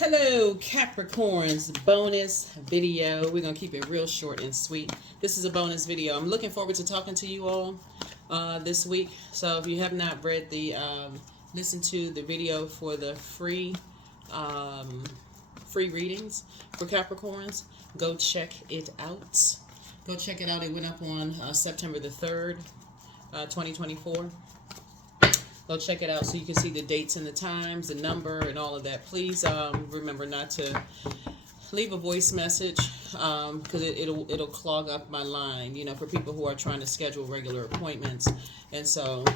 Hello, Capricorns. Bonus video. We're going to keep it real short and sweet. This is a bonus video. I'm looking forward to talking to you all this week. So if you have not read listened to the video for the free readings for Capricorns, go check it out. Go check it out. It went up on September the 3rd, 2024. Go check it out so you can see the dates and the times, the number, and all of that. Please remember not to leave a voice message because it'll clog up my line, for people who are trying to schedule regular appointments. And so,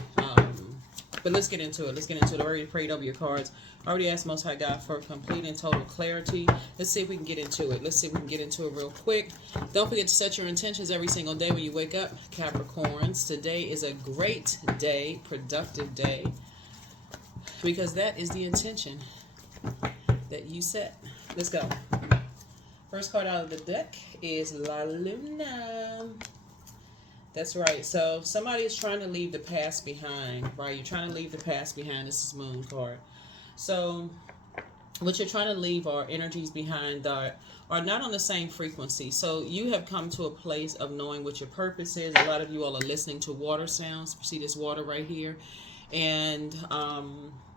but let's get into it. I already prayed over your cards. I already asked Most High God for complete and total clarity. Let's see if we can get into it. Real quick. Don't forget to set your intentions every single day when you wake up, Capricorns. Today is a great day, productive day, because that is the intention that you set. Let's go. First card out of the deck is La Luna. That's right. So somebody is trying to leave the past behind, right? You're trying to leave the past behind. This is Moon card. So what you're trying to leave are energies behind that are not on the same frequency. So you have come to a place of knowing what your purpose is. A lot of you all are listening to water sounds. See this water right here? And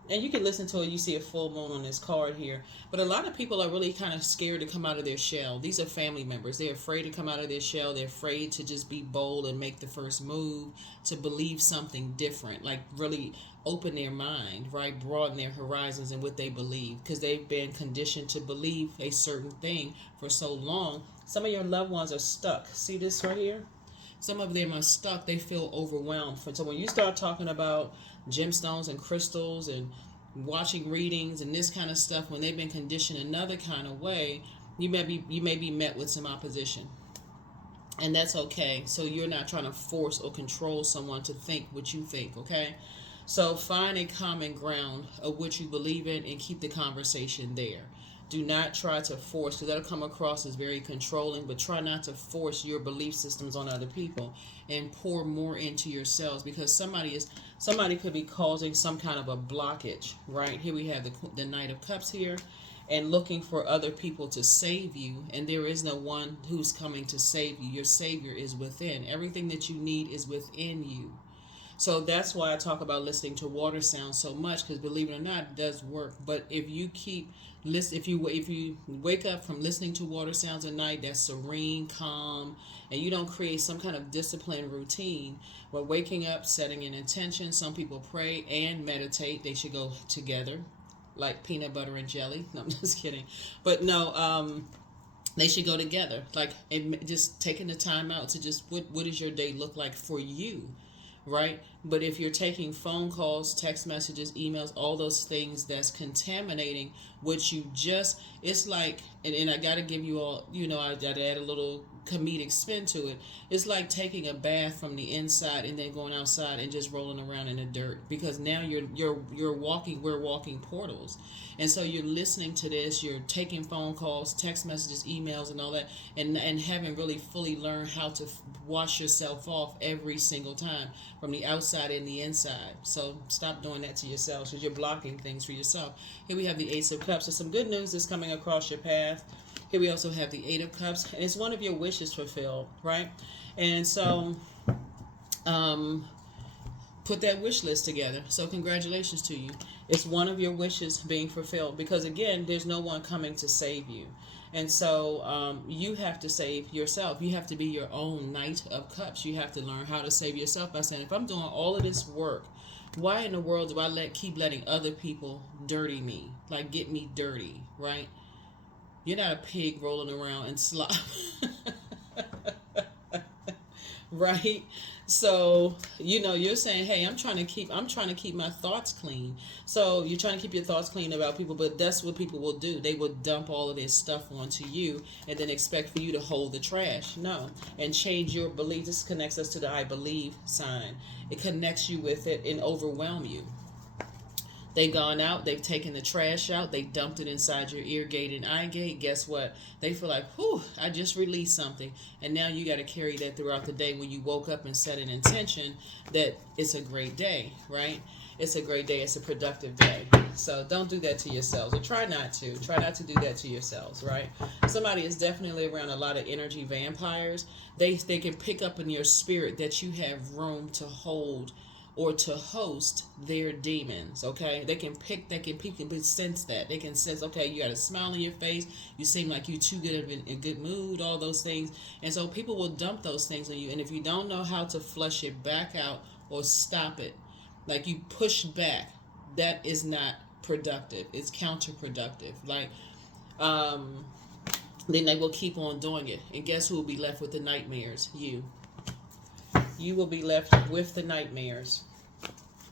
you can listen to it. You see a full moon on this card here. But a lot of people are really kind of scared to come out of their shell. These are family members. They're afraid to come out of their shell. They're afraid to just be bold and make the first move, to believe something different, like really open their mind, right? Broaden their horizons and what they believe, because they've been conditioned to believe a certain thing for so long. Some of your loved ones are stuck. See this right here? Some of them are stuck. They feel overwhelmed. So when you start talking about gemstones and crystals and watching readings and this kind of stuff, when they've been conditioned another kind of way, you may be met with some opposition. And that's okay. So you're not trying to force or control someone to think what you think, okay? So find a common ground of what you believe in and keep the conversation there. Do not try to force, because that'll come across as very controlling, but try not to force your belief systems on other people and pour more into yourselves, because somebody could be causing some kind of a blockage, right? Here we have the Knight of Cups here, and looking for other people to save you, and there is no one who's coming to save you. Your Savior is within. Everything that you need is within you. So that's why I talk about listening to water sounds so much, because believe it or not, it does work. But if you if you wake up from listening to water sounds at night, that's serene, calm, and you don't create some kind of disciplined routine, but waking up, setting an intention. Some people pray and meditate. They should go together, like peanut butter and jelly. No, I'm just kidding. But no, they should go together. Like, and just taking the time out to just, what does your day look like for you? Right? But if you're taking phone calls, text messages, emails, all those things, that's contaminating what you just, it's like, and I got to give you all, I got to add a little comedic spin to it. It's like taking a bath from the inside and then going outside and just rolling around in the dirt, because now we're walking portals. And so you're listening to this, you're taking phone calls, text messages, emails, and all that, and haven't really fully learned how to wash yourself off every single time from the outside and the inside. So stop doing that to yourself, because you're blocking things for yourself. Here we have the Ace of Cups. There's some good news that's coming across your path. Here we also have the Eight of Cups, and it's one of your wishes fulfilled, right? And so put that wish list together. So congratulations to you. It's one of your wishes being fulfilled, because again, there's no one coming to save you. And so you have to save yourself. You have to be your own Knight of Cups. You have to learn how to save yourself by saying, if I'm doing all of this work, why in the world do I keep letting other people dirty me, like get me dirty, right? You're not a pig rolling around in slop. Right? So, you're saying, hey, I'm trying to keep my thoughts clean. So you're trying to keep your thoughts clean about people, but that's what people will do. They will dump all of this stuff onto you and then expect for you to hold the trash. No. And change your belief. This connects us to the I believe sign. It connects you with it and overwhelm you. They've gone out, they've taken the trash out, they dumped it inside your ear gate and eye gate. Guess what? They feel like, whew, I just released something. And now you got to carry that throughout the day when you woke up and set an intention that it's a great day, right? It's a great day. It's a productive day. So don't do that to yourselves, or try not to. Try not to do that to yourselves, right? Somebody is definitely around a lot of energy vampires. They can pick up in your spirit that you have room to hold or to host their demons. Okay, people can sense that. They can sense, okay, you got a smile on your face, you seem like you too good in a good mood, all those things. And so people will dump those things on you, and if you don't know how to flush it back out or stop it, like you push back, that is not productive. It's counterproductive. Like, then they will keep on doing it, and guess who will be left with the nightmares? You will be left with the nightmares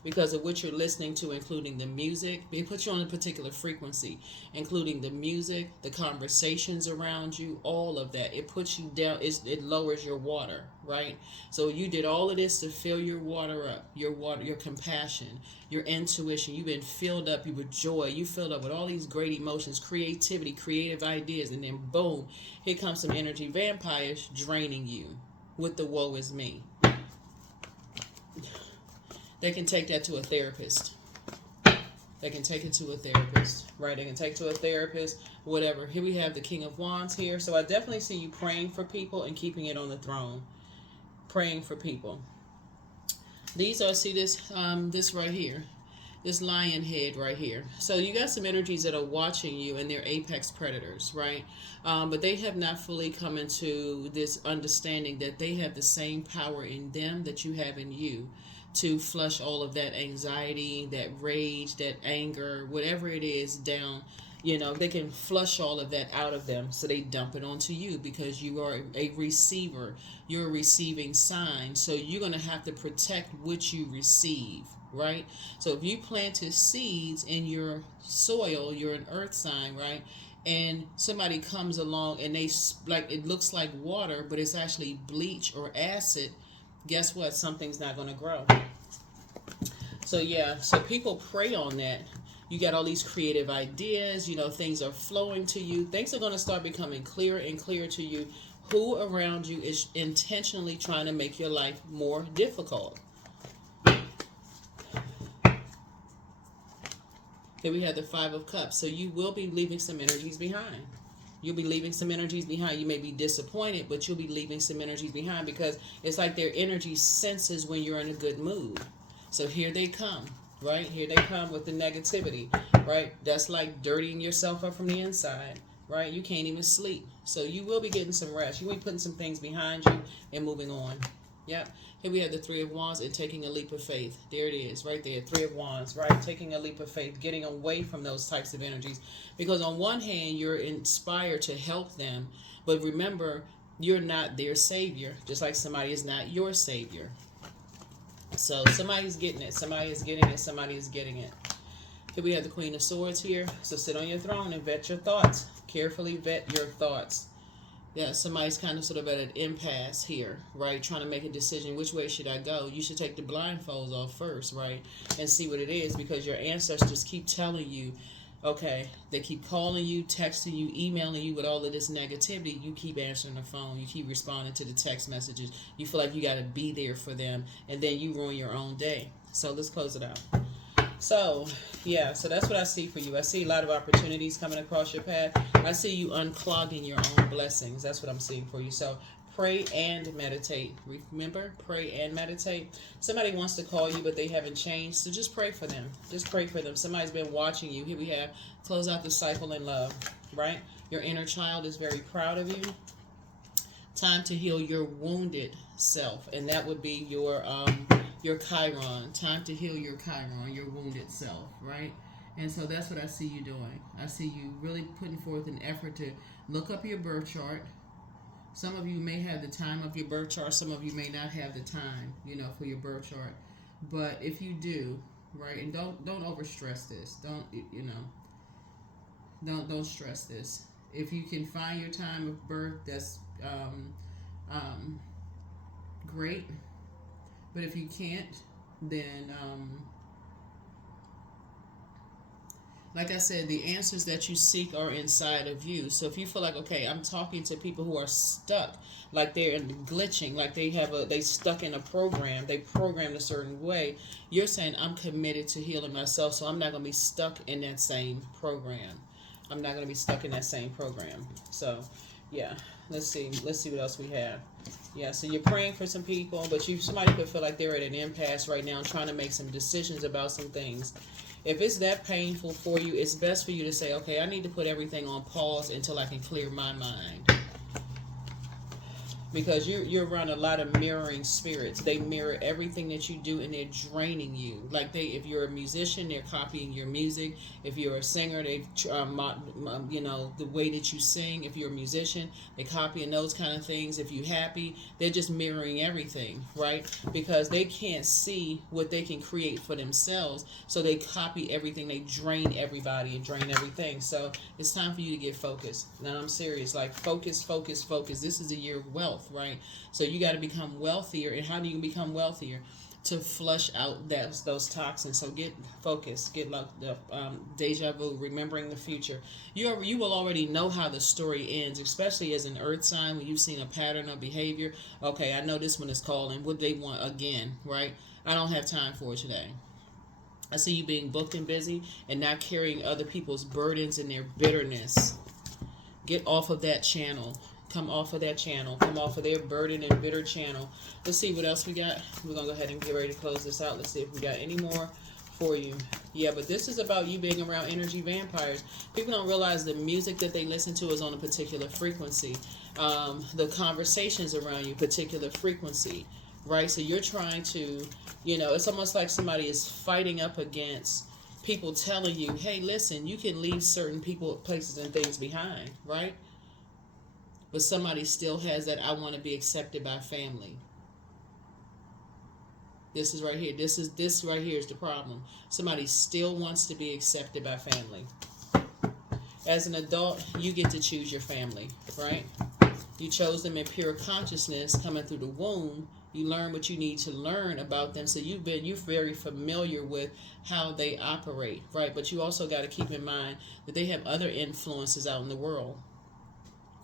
because of what you're listening to, including the music. They put you on a particular frequency, including the music, the conversations around you, all of that. It puts you down. It lowers your water, right? So you did all of this to fill your water up, your compassion, your intuition. You've been filled up. You with joy. You filled up with all these great emotions, creativity, creative ideas, and then boom, here comes some energy vampires draining you with the woe is me. They can take that to a therapist. They can take it to a therapist, right? They can take it to a therapist, whatever. Here we have the King of Wands here. So I definitely see you praying for people and keeping it on the throne. Praying for people. These are, see this right here. This lion head right here. So you got some energies that are watching you, and they're apex predators, right? But they have not fully come into this understanding that they have the same power in them that you have in you, to flush all of that anxiety, that rage, that anger, whatever it is down. They can flush all of that out of them, so they dump it onto you because you are a receiver. You're a receiving sign, so you're going to have to protect what you receive, right? So if you planted seeds in your soil, you're an earth sign, right? And somebody comes along and it looks like water, but it's actually bleach or acid. Guess what? Something's not going to grow. So people prey on that. You got all these creative ideas, things are flowing to you. Things are going to start becoming clearer and clearer to you. Who around you is intentionally trying to make your life more difficult? Here we have the Five of Cups. So you will be leaving some energies behind. You'll be leaving some energies behind. You may be disappointed, but you'll be leaving some energies behind because it's like their energy senses when you're in a good mood. So here they come, right? Here they come with the negativity, right? That's like dirtying yourself up from the inside, right? You can't even sleep. So you will be getting some rest. You will be putting some things behind you and moving on. Yep. Here we have the Three of Wands and taking a leap of faith. There it is, right there. Three of Wands, right? Taking a leap of faith, getting away from those types of energies. Because on one hand, you're inspired to help them. But remember, you're not their savior, just like somebody is not your savior. So somebody's getting it. Somebody is getting it. Somebody is getting it. Here we have the Queen of Swords here. So sit on your throne and vet your thoughts. Carefully vet your thoughts. Yeah, somebody's kind of sort of at an impasse here, right? Trying to make a decision. Which way should I go? You should take the blindfolds off first, right? And see what it is, because your ancestors keep telling you, okay, they keep calling you, texting you, emailing you with all of this negativity. You keep answering the phone. You keep responding to the text messages. You feel like you got to be there for them, and then you ruin your own day. So let's close it out. So that's what I see for you. I see a lot of opportunities coming across your path. I see you unclogging your own blessings. That's what I'm seeing for you. So pray and meditate. Remember, pray and meditate. Somebody wants to call you, but they haven't changed. So just pray for them. Just pray for them. Somebody's been watching you. Here we have close out the cycle in love, right? Your inner child is very proud of you. Time to heal your wounded self, and that would be your Chiron. Time to heal your Chiron, your wounded self, right? And so that's what I see you doing. I see you really putting forth an effort to look up your birth chart. Some of you may have the time of your birth chart. Some of you may not have the time, for your birth chart. But if you do, right, and don't overstress this. Don't stress this. If you can find your time of birth, that's great. But if you can't, then Like I said, the answers that you seek are inside of you. So if you feel like, okay, I'm talking to people who are stuck, like they're glitching, like they stuck in a program, they programmed a certain way, you're saying, I'm committed to healing myself, so I'm not going to be stuck in that same program. I'm not going to be stuck in that same program. So, yeah, let's see what else we have. Yeah, so you're praying for some people, but somebody could feel like they're at an impasse right now, trying to make some decisions about some things. If it's that painful for you, it's best for you to say, okay, I need to put everything on pause until I can clear my mind. Because you're around a lot of mirroring spirits. They mirror everything that you do, and they're draining you. Like if you're a musician, they're copying your music. If you're a singer, they the way that you sing. If you're a musician, they copying those kind of things. If you're happy, they're just mirroring everything, right? Because they can't see what they can create for themselves, so they copy everything. They drain everybody and drain everything. So it's time for you to get focused. Now I'm serious. Like focus, focus, focus. This is a year of wealth. Right, so you got to become wealthier. And how do you become wealthier? To flush out those toxins. So get focused, get like the deja vu, remembering the future. You will already know how the story ends, especially as an earth sign, when you've seen a pattern of behavior. Okay, I know this one is calling. What they want again, right? I don't have time for it today. I see you being booked and busy and not carrying other people's burdens and their bitterness. Get off of that channel. Come off of that channel. Come off of their burden and bitter channel. Let's see what else we got. We're going to go ahead and get ready to close this out. Let's see if we got any more for you. Yeah, but this is about you being around energy vampires. People don't realize the music that they listen to is on a particular frequency. The conversations around you, particular frequency. Right? So you're trying to, it's almost like somebody is fighting up against people telling you, hey, listen, you can leave certain people, places, and things behind. Right? But somebody still has that, I want to be accepted by family. This is right here. This right here is the problem. Somebody still wants to be accepted by family. As an adult, you get to choose your family, right? You chose them in pure consciousness coming through the womb. You learn what you need to learn about them. So you're very familiar with how they operate, right? But you also got to keep in mind that they have other influences out in the world.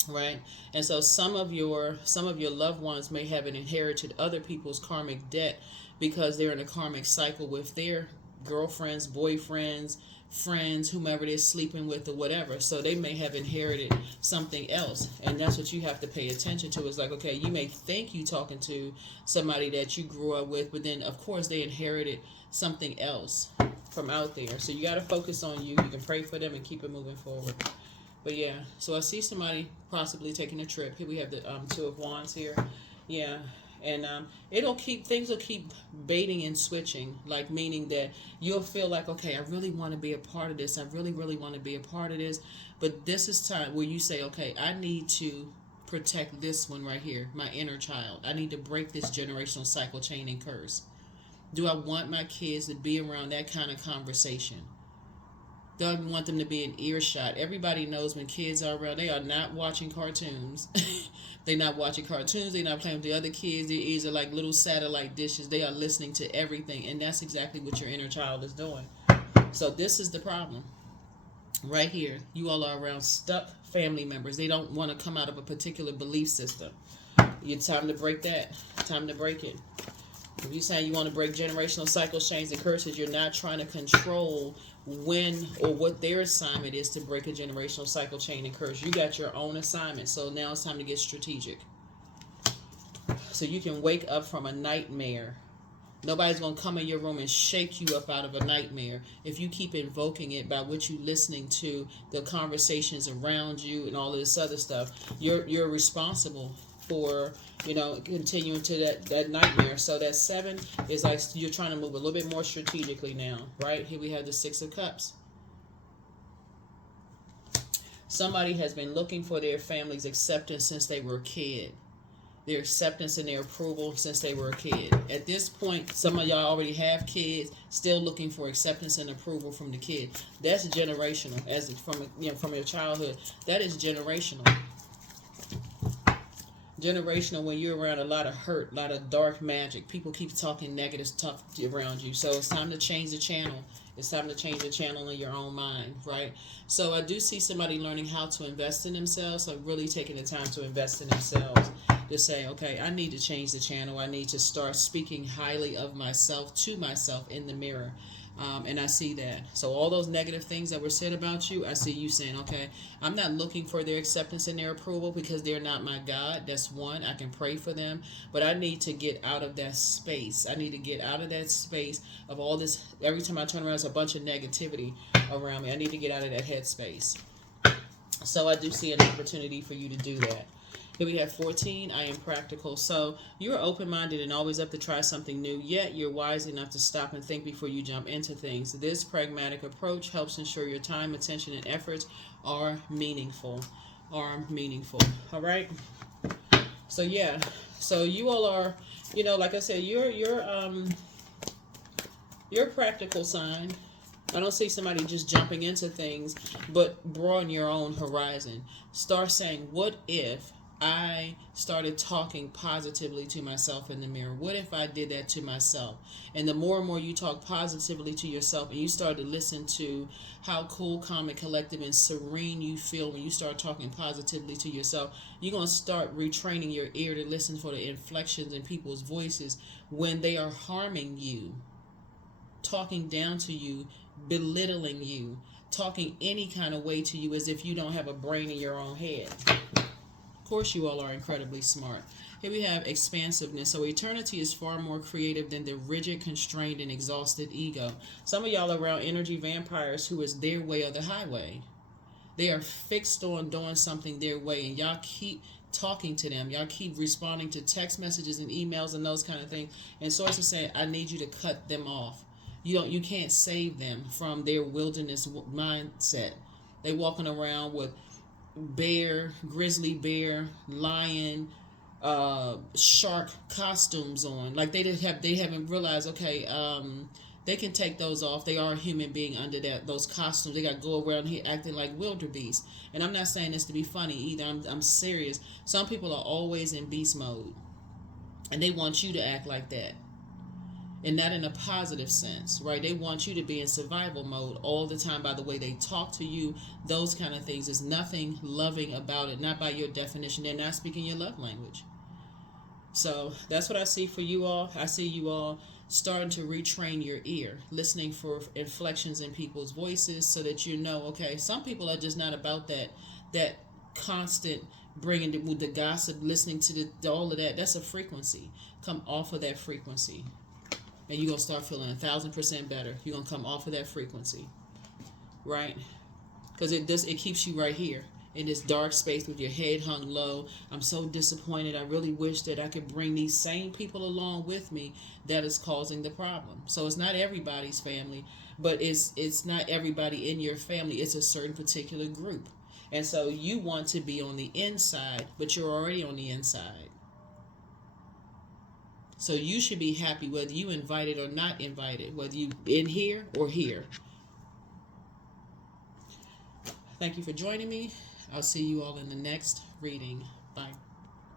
Right, and so some of your loved ones may have inherited other people's karmic debt because they're in a karmic cycle with their girlfriends, boyfriends, friends, whomever they're sleeping with or whatever. So they may have inherited something else, and that's what you have to pay attention to. It's like, okay, you may think you talking to somebody that you grew up with, but then of course they inherited something else from out there. So you got to focus on you. You can pray for them and keep it moving forward. But yeah, so I see somebody possibly taking a trip. Here we have the Two of Wands here. Yeah, and things will keep baiting and switching, like meaning that you'll feel like, okay, I really want to be a part of this. I really, really want to be a part of this. But this is time where you say, okay, I need to protect this one right here, my inner child. I need to break this generational cycle, chain, and curse. Do I want my kids to be around that kind of conversation? Don't want them to be in earshot. Everybody knows when kids are around, they are not watching cartoons. They're not watching cartoons. They're not playing with the other kids. Their ears are like little satellite dishes. They are listening to everything. And that's exactly what your inner child is doing. So this is the problem. Right here. You all are around stuck family members. They don't want to come out of a particular belief system. It's time to break that. Time to break it. If you're saying you want to break generational cycles, chains, and curses, you're not trying to control when or what their assignment is to break a generational cycle, chain, and curse. You got your own assignment. So now it's time to get strategic. So you can wake up from a nightmare. Nobody's going to come in your room and shake you up out of a nightmare if you keep invoking it by what you're listening to, the conversations around you, and all of this other stuff. You're responsible for, continuing to that nightmare. So that 7 is like you're trying to move a little bit more strategically now, right? Here we have the 6 of Cups. Somebody has been looking for their family's acceptance since they were a kid. Their acceptance and their approval since they were a kid. At this point, some of y'all already have kids, still looking for acceptance and approval from the kid. That's generational, from your childhood. That is generational. Generational, when you're around a lot of hurt, a lot of dark magic. People keep talking negative stuff around you. So it's time to change the channel. It's time to change the channel in your own mind, right? So I do see somebody learning how to invest in themselves. So really taking the time to invest in themselves. To say, okay, I need to change the channel. I need to start speaking highly of myself to myself in the mirror. And I see that. So all those negative things that were said about you, I see you saying, okay, I'm not looking for their acceptance and their approval because they're not my God. That's one. I can pray for them. But I need to get out of that space. I need to get out of that space of all this. Every time I turn around, there's a bunch of negativity around me. I need to get out of that headspace. So I do see an opportunity for you to do that. Here we have 14, I am practical. So you're open-minded and always up to try something new, yet you're wise enough to stop and think before you jump into things. This pragmatic approach helps ensure your time, attention, and efforts are meaningful. All right? So yeah, so you all are, like I said, you're a practical sign. I don't see somebody just jumping into things, but broaden your own horizon. Start saying, what if I started talking positively to myself in the mirror? What if I did that to myself? And the more and more you talk positively to yourself and you start to listen to how cool, calm, and collective and serene you feel when you start talking positively to yourself, you're going to start retraining your ear to listen for the inflections in people's voices when they are harming you, talking down to you, belittling you, talking any kind of way to you as if you don't have a brain in your own head. Of course, you all are incredibly smart. Here we have expansiveness. So eternity is far more creative than the rigid, constrained, and exhausted ego. Some of y'all are around energy vampires who is their way or the highway. They are fixed on doing something their way, and y'all keep talking to them. Y'all keep responding to text messages and emails and those kind of things. And sources say, I need you to cut them off. You can't save them from their wilderness mindset. They walking around with bear, grizzly bear, lion, shark costumes on. Like they haven't realized, okay, they can take those off. They are a human being under those costumes. They got to go around here acting like wildebeest. And I'm not saying this to be funny either. I'm serious. Some people are always in beast mode, and they want you to act like that. And not in a positive sense, right? They want you to be in survival mode all the time by the way they talk to you, those kind of things. There's nothing loving about it, not by your definition. They're not speaking your love language. So that's what I see for you all. I see you all starting to retrain your ear, listening for inflections in people's voices so that you know, okay, some people are just not about that constant bringing the gossip, listening to all of that. That's a frequency. Come off of that frequency. And you're going to start feeling 1,000% better. You're going to come off of that frequency, right? Because it keeps you right here in this dark space with your head hung low. I'm so disappointed. I really wish that I could bring these same people along with me that is causing the problem. So it's not everybody's family, but it's not everybody in your family. It's a certain particular group. And so you want to be on the inside, but you're already on the inside. So you should be happy whether you invited or not invited, whether you in here or here. Thank you for joining me. I'll see you all in the next reading. Bye.